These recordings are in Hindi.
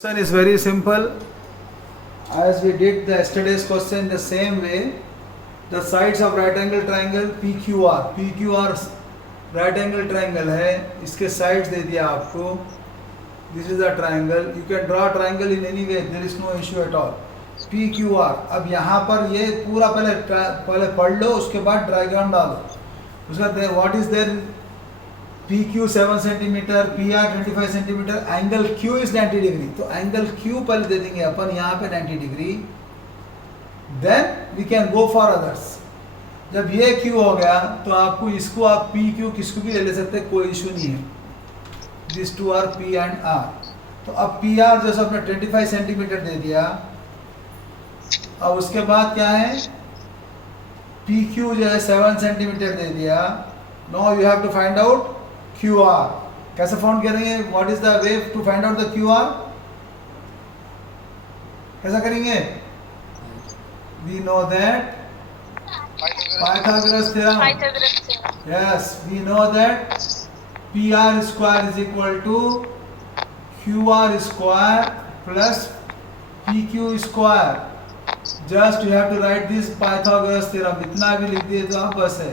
Question is very simple. As we did the yesterday's question the same way, the sides of right angle triangle PQR right angle triangle है, इसके sides दे दिया आपको. This is the triangle. You can draw triangle in any way. There is no issue at all. PQR. अब यहाँ पर ये पूरा पहले पढ़ लो, उसके बाद डायग्राम डालो. उसका what is there? PQ 7 centimetre, PR 25 centimetre, angle Q is 90 degree. तो एंगल Q पहले दे देंगे अपन यहाँ पे 90 degree. Then we can go for others. जब ये Q हो गया तो आपको इसको आप PQ किसको भी ले सकते हैं, कोई इशू नहीं है. This two are P and R. तो अब PR जैसे अपने 25 सेंटीमीटर दे दिया. अब उसके बाद क्या है, PQ जो है 7 सेंटीमीटर दे दिया. Now you have to find out QR. कैसे फाउंड करेंगे? What is the way to find out the QR? कैसा करेंगे? We know that Pythagoras theorem. Yes, we know that PR square is equal to QR square plus PQ square. Just you have to write this Pythagoras theorem. इतना भी लिख दिए तो आप बस है.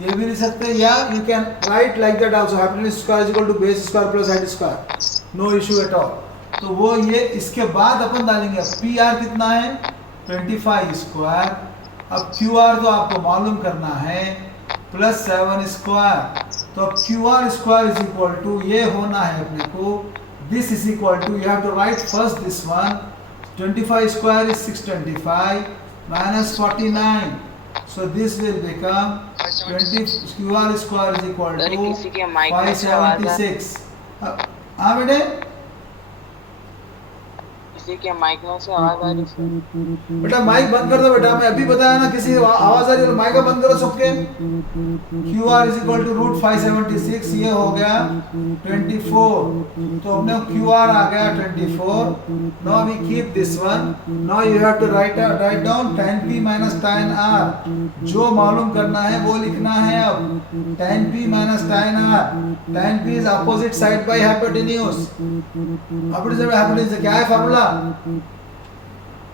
ये भी लिख सकते हैं, या you can write like that also. Hypotenuse square is equal to base square plus height square. No issue at all. तो वो ये इसके बाद अपन डालेंगे. पी आर कितना है? 25 स्क्वायर. अब क्यू आर तो आपको मालूम करना है, प्लस 7 स्क्वायर. तो अब Q R square is equal to ये होना है अपने को, this is equal to, you have to write first this one. 25 square is 625 minus 49. So this will become 20 QR square is equal to 576. हाँ बेटे, के माइक में से आवाज आ रही है. बेटा माइक बंद कर दो बेटा. मैं अभी बताया ना, किसी आवाज आ रही है तो माइक बंद करो सबके. QR is equal to root 576. ये हो गया 24. तो अपने QR आ गया 24. Now we keep this one. Now you have to write down tan P minus tan R. जो मालूम करना है वो लिखना है. अब tan P minus tan R. tan P is opposite side by hypotenuse. opposite by hypotenuse क्या है फार्मूला?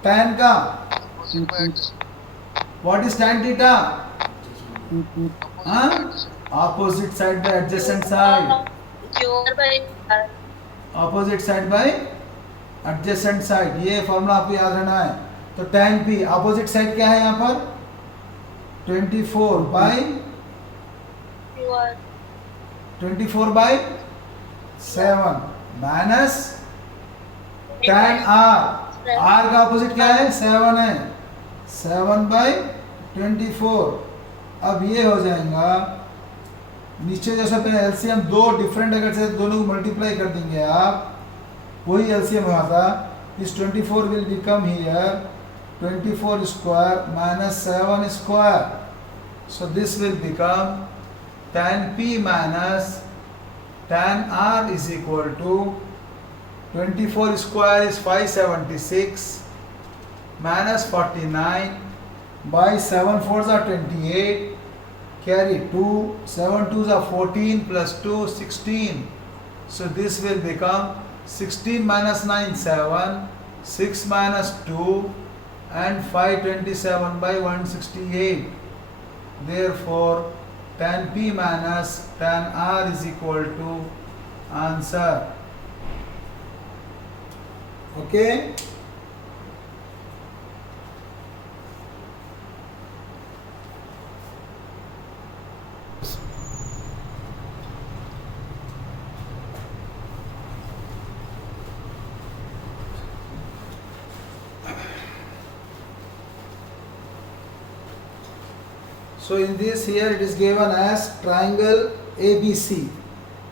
tan का what is tan theta? Opposite side by adjacent side. Opposite side by adjacent side. ये फॉर्मूला आपको याद रहना है. तो tan p ऑपोजिट साइड क्या है यहाँ पर? 24 by 7 minus tan R. R का अपोजिट क्या है? 7 है. 7 बाई 24. अब ये हो जाएगा नीचे जैसा पहले एलसीएम दो डिफरेंट अगर से दोनों को मल्टीप्लाई कर देंगे आप, वही एलसीएम हुआ था. इस 24 will become here 24 square minus 7 square. So this will become tan P minus tan R is equal to 24 square is 576 minus 49 by 7 4s are 28, carry 2, 7 2s are 14 plus 2 16. So this will become 16 minus 9 7, 6 minus 2 and 527 by 168. Therefore tan P minus tan R is equal to answer. Okay. So in this here it is given as triangle ABC.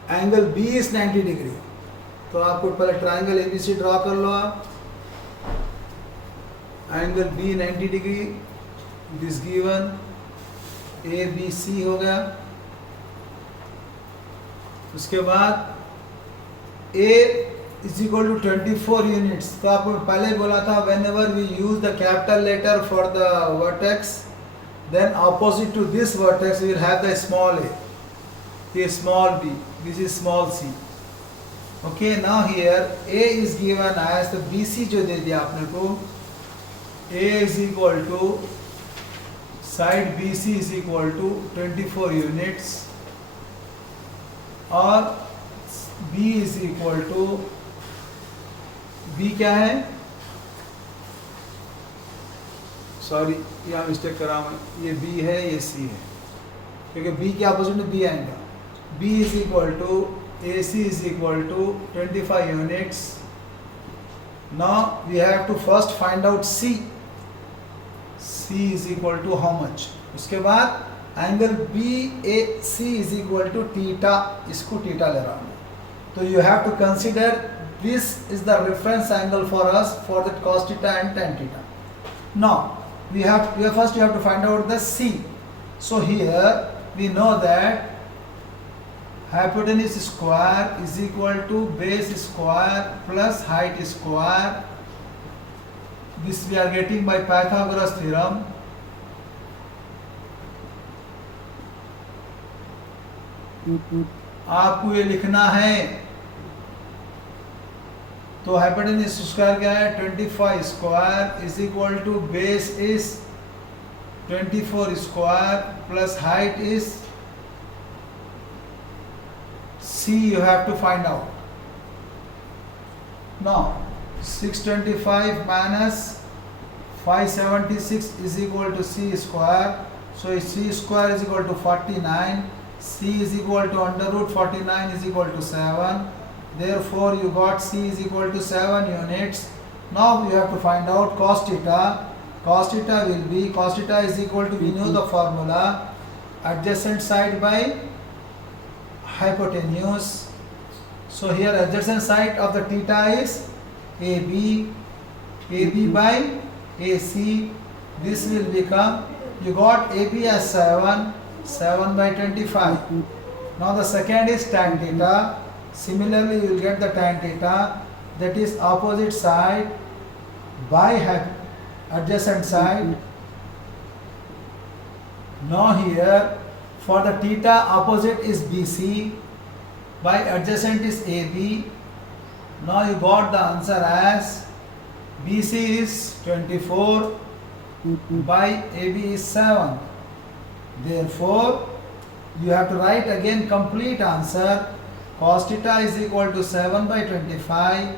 Angle B is 90 degree. तो आपको पहले ट्राइंगल ABC ड्रॉ कर लो आप. Angle B 90 degree, this given ABC हो गया. उसके बाद A is equal to 24 units. तो आपको पहले बोला था whenever we use the capital letter for the vertex, then opposite to this vertex we will have the small a, small b, this is small c. Okay, now here A is given as, तो BC जो दे दिया आपने को, A is equal to side BC is equal to 24 units और B is equal to, B क्या है, सॉरी यहाँ मिस्टेक करा मैं, ये B है ये C है, क्योंकि B के अपोजिट में B आएगा। B is equal to AC is equal to 25 units. Now we have to first find out C is equal to how much. उसके बाद angle BAC is equal to theta, इसको थीटा ले रहा हूँ, तो you have to consider this is the reference angle for us for that cos theta and tan theta. Now we have to find out the C. So here we know that hypotenuse square is equal to base square plus height square. This we are getting by Pythagoras theorem. आपको ये लिखना है, तो हाइपोटेन्यूज स्क्वायर क्या है, 25 square is equal to base is 24 square plus height is C, you have to find out. Now 625 minus 576 is equal to C square, so C square is equal to 49, C is equal to under root 49 is equal to 7. Therefore you got C is equal to 7 units. Now you have to find out cos theta. Cos theta will be, cos theta is equal to, we know the formula, adjacent side by hypotenuse. So here adjacent side of the theta is AB by AC. This will become, you got AB as 7 by 25. Now the second is tan theta. Similarly you will get the tan theta, that is opposite side by adjacent side. Now here for the theta opposite is BC, by adjacent is AB. Now you got the answer as BC is 24 by AB is 7. Therefore you have to write again complete answer. Cos theta is equal to 7 by 25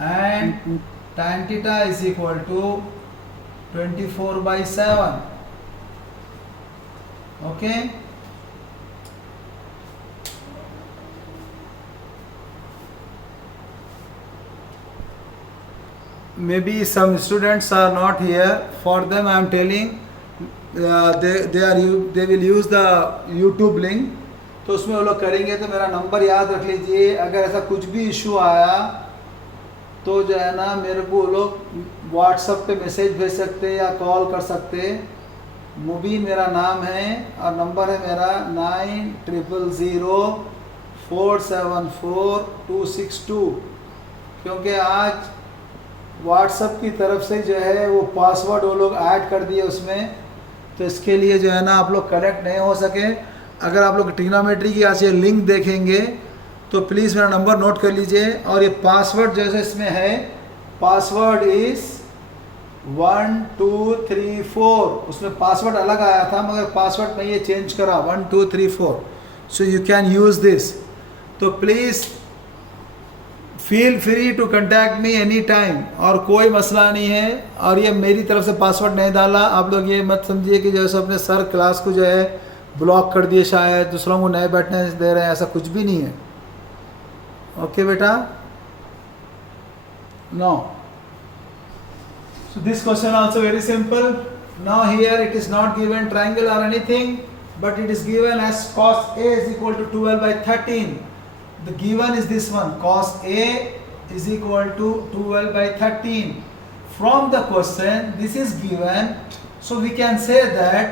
and tan theta is equal to 24 by 7. Okay. Maybe some students are not here. For them I am telling, they will use the YouTube link. तो उसमें वो लोग करेंगे, तो मेरा नंबर याद रख लीजिए। अगर ऐसा कुछ भी इशू आया तो जो है ना, मेरे को वो लोग व्हाट्सएप पे मैसेज भेज सकते हैं या कॉल कर सकते हैं। मुबीन मेरा नाम है और नंबर है मेरा 9000474262। क्योंकि आज व्हाट्सएप की तरफ से जो है वो पासवर्ड वो लोग ऐड कर दिए उसमें, तो इसके लिए जो है ना आप लोग कनेक्ट नहीं हो सके। अगर आप लोग ट्रिग्नोमेट्री की आज ये लिंक देखेंगे तो प्लीज़ मेरा नंबर नोट कर लीजिए। और ये पासवर्ड जैसे इसमें है, पासवर्ड इज़ 1 2 3 4, उसमें पासवर्ड अलग आया था मगर पासवर्ड में ये चेंज करा 1 2 3 4, so you can use this. तो please feel free to contact me any time, और कोई मसला नहीं है। और ये मेरी तरफ से पासवर्ड नहीं डाला, आप लोग ये मत समझिए कि जैसे अपने सर क्लास को जो है ब्लॉक कर दिए, शायद दूसरों को नए बैठने दे रहे हैं, ऐसा कुछ भी नहीं है। ओके बेटा, no. So this question also very simple. Now here it is not given triangle or anything, but it is given as cos A is equal to 12 by 13. The given is this one, cos A is equal to 12 by 13. From the question, this is given, so we can say that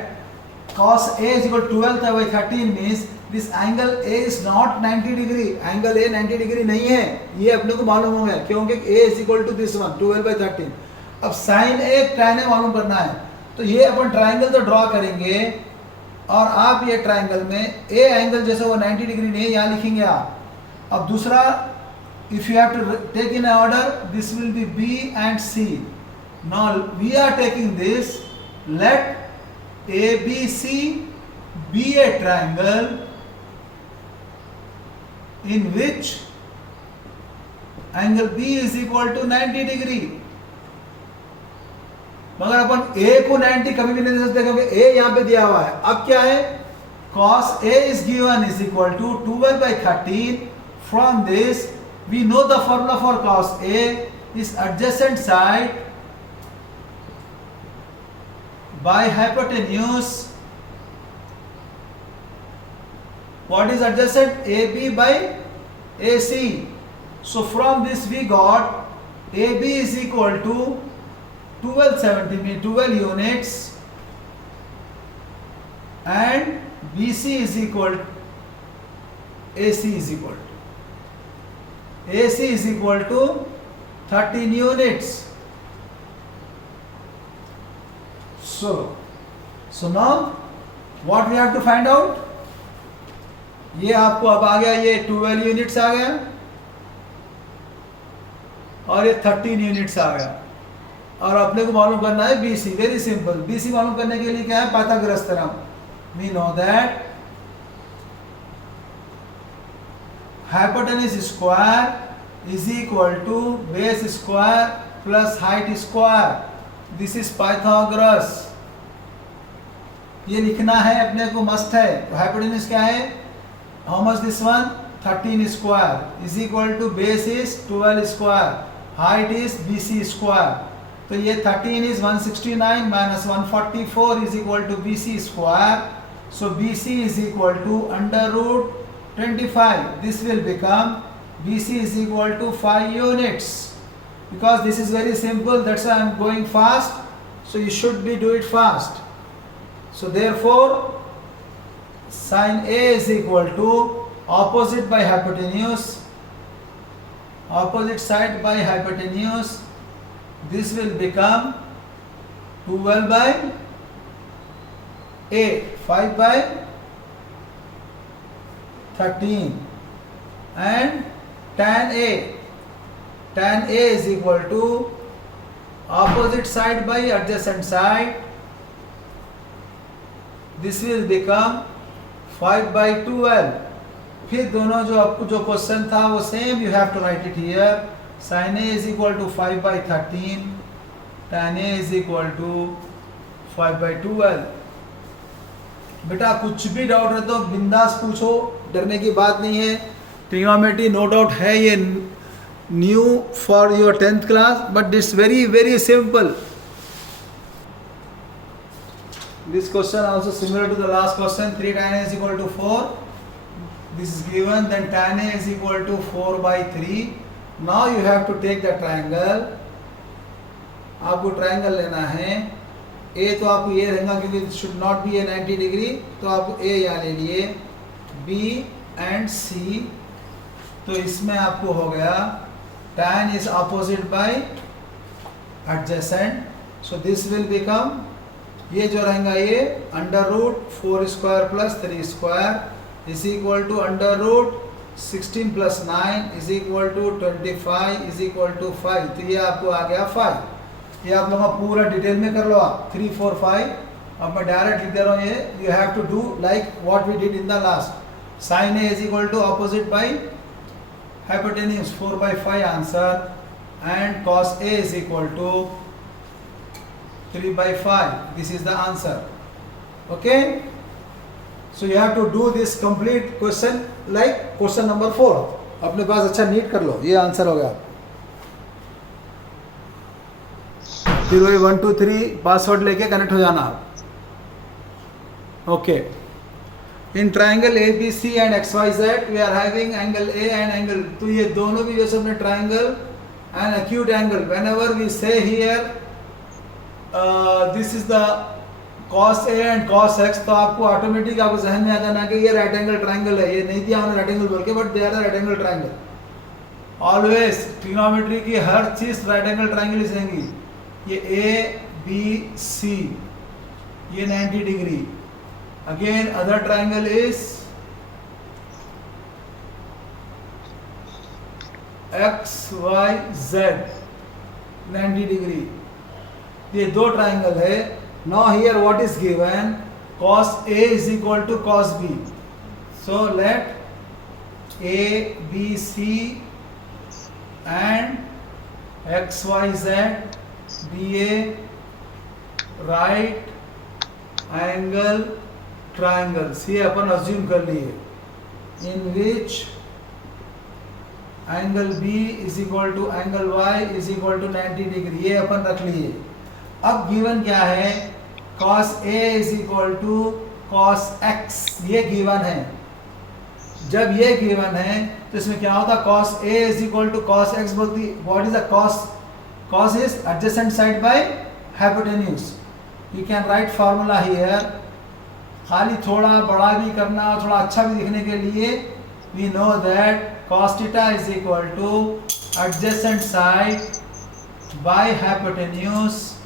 cos A is equal to 12 by 13 means this angle A is not 90 degree. Angle A 90 degree नहीं है, ये अपने को मालूम हो गया, क्योंकि A is equal to this one 12 by 13. अब sin A tan A मालूम करना है, तो ये अपन ट्राइंगल तो ड्रॉ करेंगे, और आप ये ट्राइंगल में A एंगल जैसे वो 90 डिग्री नहीं है, यहाँ लिखेंगे आप। अब दूसरा if you have to take in order, this will be B and C. Now we are taking this. Let ABC be a triangle in which angle B is equal to 90 degree. मगर अपन A को 90 कभी भी नहीं दे सकते क्योंकि A यहाँ पे दिया हुआ है. अब क्या है? Cos A is given is equal to 12 by 13. From this we know the formula for cos A is adjacent side by hypotenuse. What is adjacent? AB by AC. So from this we got AB is equal to 12 centimeter, 12 units, and BC is equal to AC is equal to AC is equal to 13 units. So now what we have to find out? ये आपको अब आ गया, ये 12 यूनिट्स आ गया और ये 13 यूनिट्स आ गया, और अपने को मालूम करना है BC. Very simple. BC मालूम करने के लिए क्या है? Pythagoras theorem. We know that hypotenuse square is equal to base square plus height square. This is Pythagoras. ये लिखना है अपने को, मस्ट है. तो hypotenuse क्या है? How much this one? 13 square is equal to base is 12 square, height is BC square. तो ये 13 is 169 minus 144 is equal to BC square. So BC is equal to under root 25. This will become BC is equal to 5 units. Because this is very simple, that's why I am going fast. So you should be do it fast. So therefore sin A is equal to opposite by hypotenuse, opposite side by hypotenuse. This will become 12 by 8, 5 by 13, and tan A is equal to opposite side by adjacent side. This will become 5 by 12. फिर दोनों जो आपको जो क्वेश्चन था वो same, you have to write it here. sin A is equal to 5 by 13, tan A is equal to 5 by 12. बेटा कुछ भी डाउट रहे तो बिंदास पूछो, डरने की बात नहीं है. ट्रिग्नोमेट्री नो डाउट है ये new for your 10th class, but it's very very simple. This question also similar to the last question. 3 tan A is equal to 4. This is given. Then tan A is equal to 4 by 3. Now you have to take the triangle. आपको ट्रायंगल लेना है. A तो आपको ये रहेगा क्योंकि it should not be a 90 degree, तो आपको A यहाँ ले लिए. B and C. तो इसमें आपको हो गया tan is opposite by adjacent. So this will become, ये जो रहेगा ये under root 4 square plus 3 square is equal to under root 16 plus 9 is equal to 25 is equal to 5. तो ये आपको आ गया 5. ये आप लोगों का पूरा डिटेल में कर लो आप 3 4 5. अब मैं डायरेक्ट लिख दे रहा हूँ ये. You have to do like what we did in the last. Sine A is equal to opposite by hypotenuse 4 by 5 answer, and cos A is equal to 3 by 5. This is the answer. Okay? So you have to do this complete question like question number 4. अपने पास अच्छा नीट कर लो. ये आंसर हो गया. फिर वही 1 2 3 पासवर्ड लेके कनेक्ट हो जाना. Okay. In triangle A B C and X Y Z we are having angle A and angle. तो ये दोनों भी जैसे अपने triangle and acute angle, whenever we say here this is the cos A and cos X, तो आपको ऑटोमेटिक आपको जहन में आ जाना कि ये राइट एंगल ट्राइंगल है. ये नहीं दिया उन्होंने राइट एंगल बोल के, but they are the right angle triangle. Always trigonometry की हर चीज राइट एंगल ट्राइंगल ही रहेंगी. ये A B C, ये 90 degree. Again other triangle is X Y Z 90 degree, ये दो ट्राइंगल है. Now here what is given, cos A is equal to cos B. So let A, B, C and x, y, z be a right angle triangles. ये अपन assume कर लिए, in which angle B is equal to angle Y is equal to 90 degree, ये अपन रख लिए. अब गिवन क्या है, cos A is equal to cos x, ये गिवन है. जब ये गिवन है तो इसमें क्या होता, cos A is equal to cos x बोलती. What is the cos? Cos is adjacent side by hypotenuse. You can write formula here. खाली थोड़ा बड़ा भी करना और थोड़ा अच्छा भी दिखने के लिए we know that cos theta is equal to adjacent side by hypotenuse.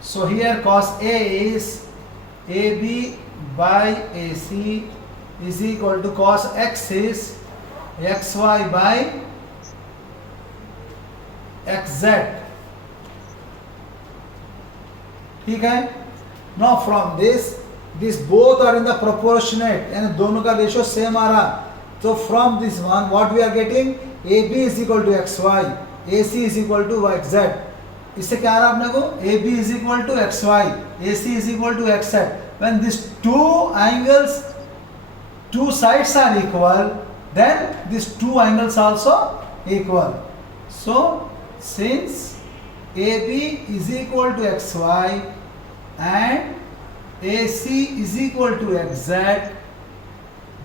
So here cos A is AB by AC is equal to cos x is xy by xz. ठीक है. Now from this both are in the proportionate, यानी दोनों का रेशियो सेम आ रहा. तो from this one what we are getting, AB is equal to xy, AC is equal to yz. इससे क्या आ रहा अपने को, AB is equal to xy, AC is equal to xz. When these two angles, two sides are equal, then these two angles also equal. So since AB is equal to xy and AC is equal to xz,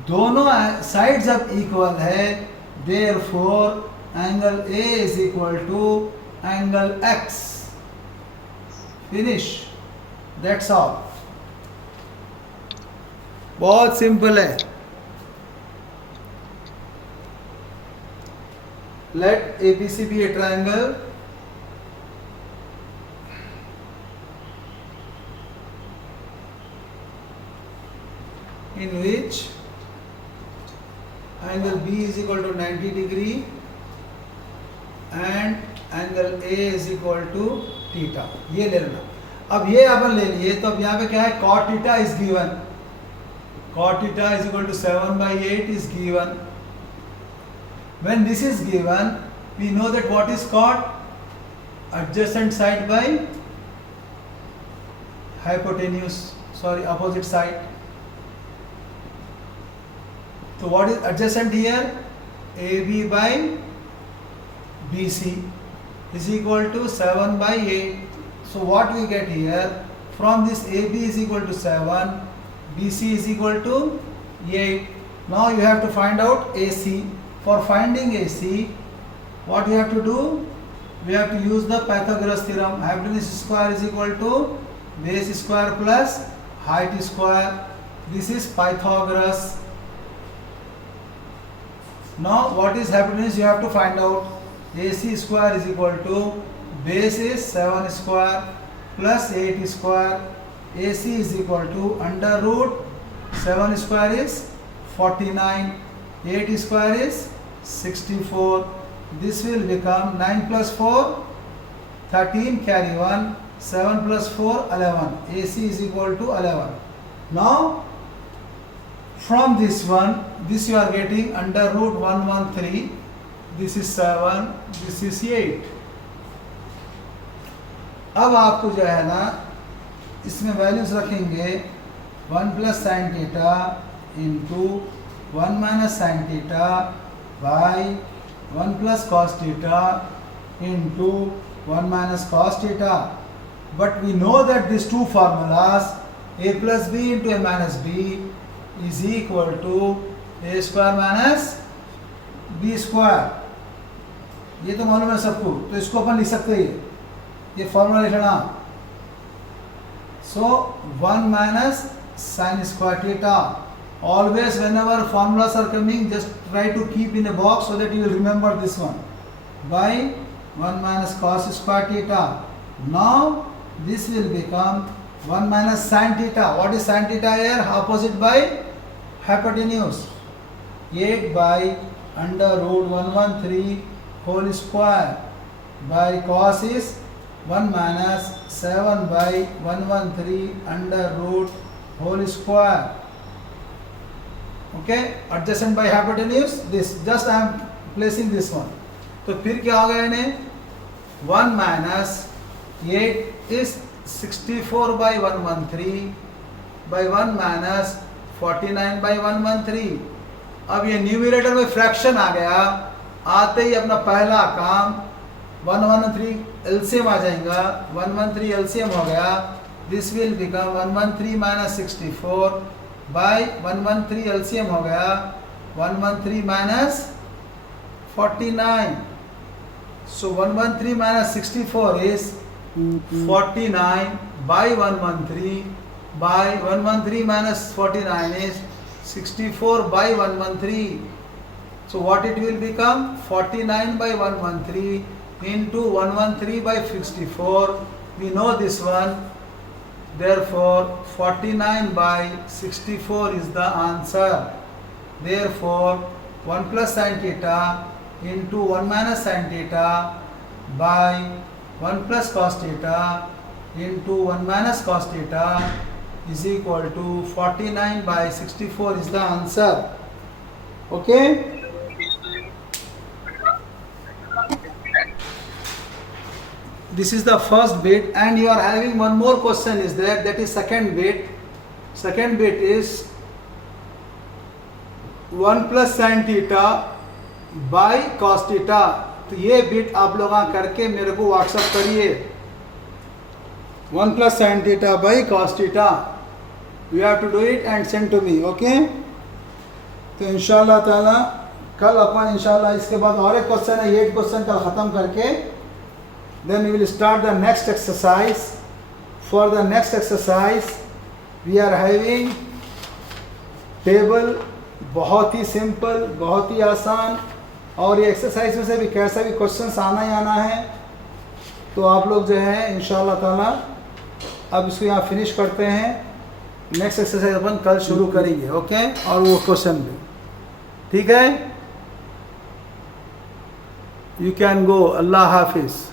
दोनों साइड्स अब इक्वल है, therefore angle A is equal to angle X. Finish. That's all. बहुत सिंपल है. Let ABC be a triangle in which angle B is equal to 90 degree and angle A is equal to theta. ये ले लेना. अब ये अपन ले लिए तो अब यहाँ पे क्या है, cot theta is given. Cot theta is equal to 7 by 8 is given. When this is given, we know that what is cot, adjacent side by hypotenuse, sorry, opposite side. So what is adjacent here, AB by BC is equal to 7 by 8. So what we get here, from this AB is equal to 7, BC is equal to 8. Now you have to find out AC. For finding AC, what you have to do, we have to use the Pythagoras theorem. Hypotenuse square is equal to base square plus height square. This is Pythagoras. Now what is hypotenuse, you have to find out. AC square is equal to base is 7 square plus 8 square. AC is equal to under root 7 square is 49, 8 square is 64. This will become 9 plus 4 13, carry 1, 7 plus 4 11. AC is equal to 11. Now from this one, this you are getting under root 113. This is 7, this is 8. अब आपको जो है ना इसमें वैल्यूज रखेंगे 1 plus sine theta into 1 minus sine theta by 1 plus cos theta into 1 minus cos theta. But we know that this two formulas a plus B into a minus B is equal to a square minus B square. ये तो मालूम है सबको, तो इसको अपन लिख सकते हैं, ये फॉर्मूला लिख लेना. सो 1 minus sine square theta. Always whenever formulas are coming, just try to keep in a box so that you will remember this one. By 1 minus cos square theta. Now this will become 1 minus sin theta. What is sin theta here? Opposite by hypotenuse. 8 by under root 113 whole square by cos is 1 minus 7 by 113 under root whole square. Okay, adjacent by hypotenuse, this just I am placing this one. तो फिर क्या हो गया इन्हें 1 minus 8 is 64 by 113 by 1 minus 49 by 113. अब ये न्यूमरेटर में फ्रैक्शन आ गया, आते ही अपना पहला काम 113 एलसीएम आ जाएगा, 113 एलसीएम हो गया, this will become 113 minus 64 by 113 LCM हो गया 113 minus 49. So 113 minus 64 is 49 by 113 by 113 minus 49 is 64 by 113. So what it will become? 49 by 113 into 113 by 64. We know this one. Therefore 49 by 64 is the answer. Therefore 1 plus sin theta into 1 minus sin theta by 1 plus cos theta into 1 minus cos theta is equal to 49 by 64 is the answer. Okay? This is the first bit, and you are having one more question is there, that is second bit. Second bit is 1 plus sin theta by cos theta. तो ये बिट आप लोग करके मेरे को व्हाट्सअप करिए. 1 plus sin theta by cos theta. You have to do it and send to me. Okay? तो इंशाल्लाह ताला कल अपन इंशाल्लाह इसके बाद और एक क्वेश्चन है, 8 क्वेश्चन कल ख़त्म करके then we will start the next exercise. For the next exercise we are having table, बहुत ही सिंपल, बहुत ही आसान, और ये एक्सरसाइज में से भी कैसा भी क्वेश्चंस आना ही आना है. तो आप लोग जो है इंशाल्लाह ताला अब इसको यहाँ फिनिश करते हैं. नेक्स्ट एक्सरसाइज अपन कल शुरू करेंगे. ओके, और वो क्वेश्चन भी ठीक है. You can go. अल्लाह हाफिज़.